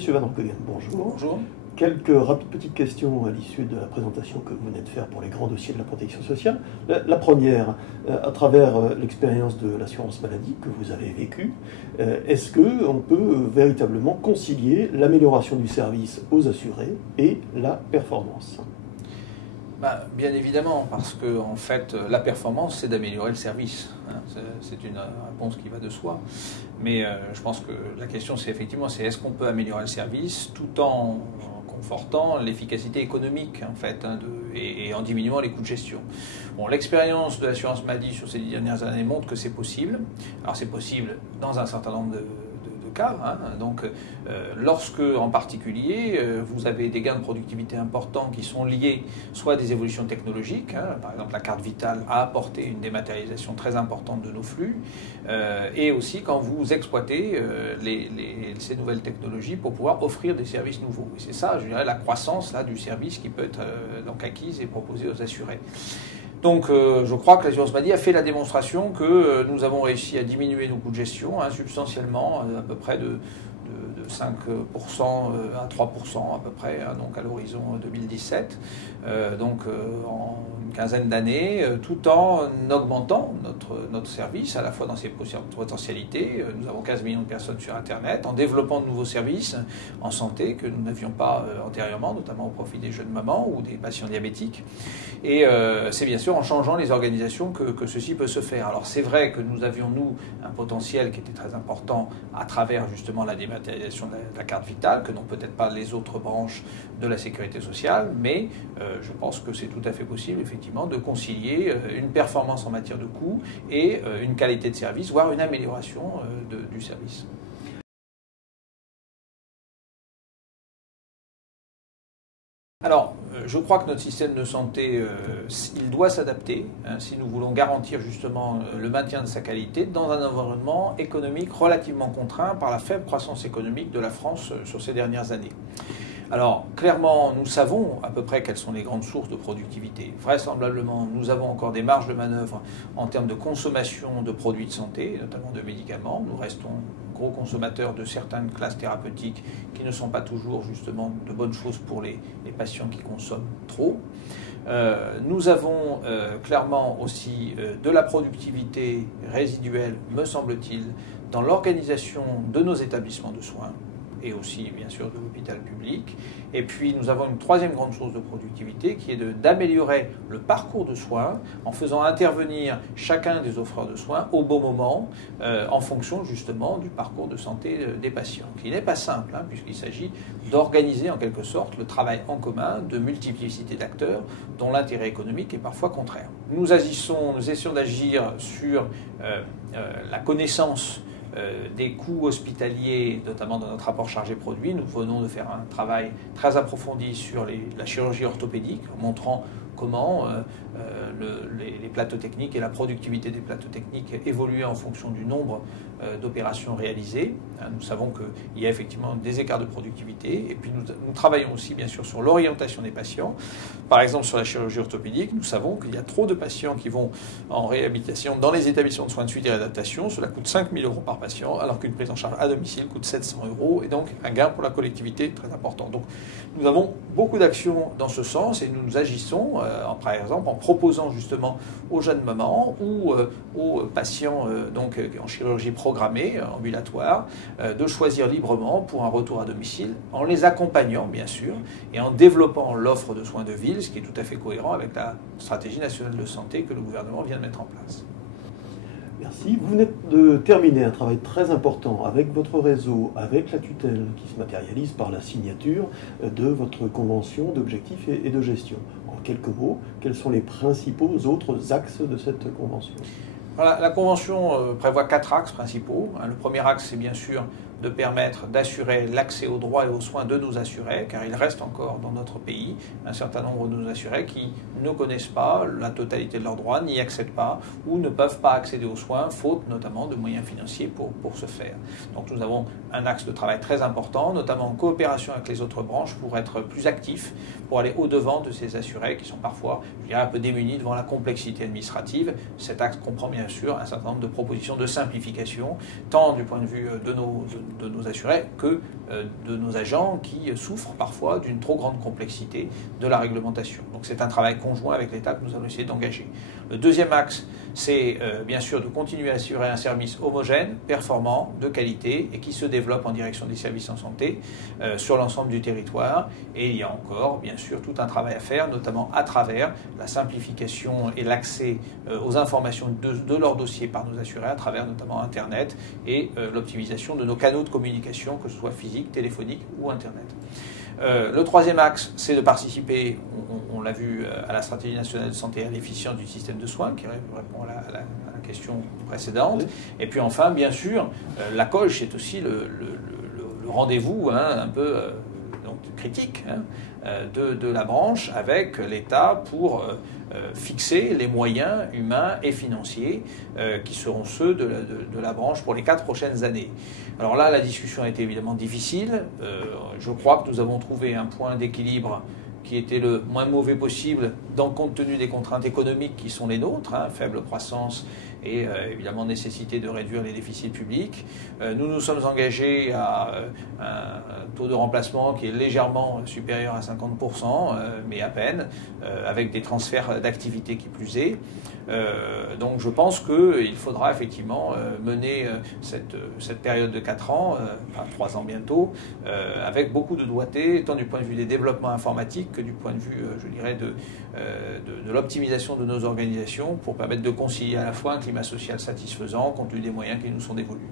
Monsieur Van Rockeghem, bonjour. Bonjour. Quelques rapides petites questions à l'issue de la présentation que vous venez de faire pour les grands dossiers de la protection sociale. La première, à travers l'expérience de l'assurance maladie que vous avez vécue, est-ce qu'on peut véritablement concilier l'amélioration du service aux assurés et la performance ? Bien évidemment, parce que en fait, la performance, c'est d'améliorer le service. C'est une réponse qui va de soi. Mais je pense que la question, c'est effectivement, est-ce qu'on peut améliorer le service tout en confortant l'efficacité économique, en fait, et en diminuant les coûts de gestion. Bon, l'expérience de l'assurance maladie sur ces 10 dernières années montre que c'est possible. Alors c'est possible dans un certain nombre de cas. Donc, lorsque, en particulier, vous avez des gains de productivité importants qui sont liés soit à des évolutions technologiques, par exemple la carte vitale a apporté une dématérialisation très importante de nos flux, et aussi quand vous exploitez ces nouvelles technologies pour pouvoir offrir des services nouveaux. Et c'est ça, je dirais, la croissance là, du service qui peut être donc acquise et proposée aux assurés. Donc je crois que l'assurance maladie a fait la démonstration que nous avons réussi à diminuer nos coûts de gestion substantiellement, à peu près de 5% à 3% à peu près, donc à l'horizon 2017, en une quinzaine d'années, tout en augmentant notre service, à la fois dans ses potentialités. Nous avons 15 millions de personnes sur Internet, en développant de nouveaux services en santé que nous n'avions pas antérieurement, notamment au profit des jeunes mamans ou des patients diabétiques. Et c'est bien sûr en changeant les organisations que ceci peut se faire. Alors c'est vrai que nous avions, nous, un potentiel qui était très important à travers justement la dématérialisation de la carte vitale, que n'ont peut-être pas les autres branches de la sécurité sociale, mais je pense que c'est tout à fait possible, effectivement, de concilier une performance en matière de coûts et une qualité de service, voire une amélioration du service. Alors, je crois que notre système de santé, il doit s'adapter si nous voulons garantir justement le maintien de sa qualité dans un environnement économique relativement contraint par la faible croissance économique de la France sur ces dernières années. Alors, clairement, nous savons à peu près quelles sont les grandes sources de productivité. Vraisemblablement, nous avons encore des marges de manœuvre en termes de consommation de produits de santé, notamment de médicaments. Nous restons gros consommateurs de certaines classes thérapeutiques qui ne sont pas toujours justement de bonnes choses pour les patients qui consomment trop. Nous avons clairement aussi de la productivité résiduelle, me semble-t-il, dans l'organisation de nos établissements de soins, et aussi bien sûr de l'hôpital public. Et puis nous avons une troisième grande source de productivité qui est d'améliorer le parcours de soins en faisant intervenir chacun des offreurs de soins au bon moment en fonction justement du parcours de santé des patients, qui n'est pas simple puisqu'il s'agit d'organiser en quelque sorte le travail en commun de multiplicité d'acteurs dont l'intérêt économique est parfois contraire. Nous essayons d'agir sur la connaissance des coûts hospitaliers, notamment dans notre rapport chargé-produit. Nous venons de faire un travail très approfondi sur la chirurgie orthopédique, en montrant comment les plateaux techniques et la productivité des plateaux techniques évoluaient en fonction du nombre d'opérations réalisées. Nous savons qu'il y a effectivement des écarts de productivité. Et puis nous travaillons aussi bien sûr sur l'orientation des patients. Par exemple sur la chirurgie orthopédique, nous savons qu'il y a trop de patients qui vont en réhabilitation dans les établissements de soins de suite et réadaptation. Cela coûte 5 000 € par patient, alors qu'une prise en charge à domicile coûte 700 €, et donc un gain pour la collectivité très important. Donc nous avons beaucoup d'actions dans ce sens et nous agissons, par exemple, en proposant justement aux jeunes mamans ou aux patients en chirurgie programmée, ambulatoire, de choisir librement pour un retour à domicile, en les accompagnant bien sûr et en développant l'offre de soins de ville, ce qui est tout à fait cohérent avec la stratégie nationale de santé que le gouvernement vient de mettre en place. Merci. Vous venez de terminer un travail très important avec votre réseau, avec la tutelle qui se matérialise par la signature de votre convention d'objectifs et de gestion. En quelques mots, quels sont les principaux autres axes de cette convention ? Voilà, la convention prévoit 4 axes principaux. Le premier axe, c'est bien sûr de permettre d'assurer l'accès aux droits et aux soins de nos assurés, car il reste encore dans notre pays un certain nombre de nos assurés qui ne connaissent pas la totalité de leurs droits, n'y accèdent pas ou ne peuvent pas accéder aux soins, faute notamment de moyens financiers pour ce faire. Donc nous avons un axe de travail très important, notamment en coopération avec les autres branches pour être plus actifs, pour aller au-devant de ces assurés qui sont parfois, je dirais, un peu démunis devant la complexité administrative. Cet axe comprend bien sûr un certain nombre de propositions de simplification, tant du point de vue de de nos assurés que de nos agents qui souffrent parfois d'une trop grande complexité de la réglementation. Donc c'est un travail conjoint avec l'État que nous allons essayer d'engager. Le deuxième axe, c'est bien sûr de continuer à assurer un service homogène, performant, de qualité et qui se développe en direction des services en santé sur l'ensemble du territoire. Et il y a encore bien sûr tout un travail à faire, notamment à travers la simplification et l'accès aux informations de leurs dossiers par nos assurés, à travers notamment Internet et l'optimisation de nos canaux de communication, que ce soit physique, téléphonique ou Internet. Le troisième axe, c'est de participer, on l'a vu, à la stratégie nationale de santé et à l'efficience du système de soins, qui répond à la question précédente. Oui. Et puis enfin, bien sûr, la COG, c'est aussi le rendez-vous un peu donc, critique de la branche avec l'État pour fixer les moyens humains et financiers qui seront ceux de la branche pour les 4 prochaines années. Alors là, la discussion a été évidemment difficile. Je crois que nous avons trouvé un point d'équilibre qui était le moins mauvais possible, compte tenu des contraintes économiques qui sont les nôtres, faible croissance et évidemment nécessité de réduire les déficits publics. Nous nous sommes engagés à un taux de remplacement qui est légèrement supérieur à 50%, mais à peine, avec des transferts d'activité qui plus est. Donc je pense qu'il faudra effectivement mener cette période de 4 ans, enfin 3 ans bientôt, avec beaucoup de doigté, tant du point de vue des développements informatiques que du point de vue, je dirais, de l'optimisation de nos organisations pour permettre de concilier à la fois un climat social satisfaisant compte tenu des moyens qui nous sont dévolus.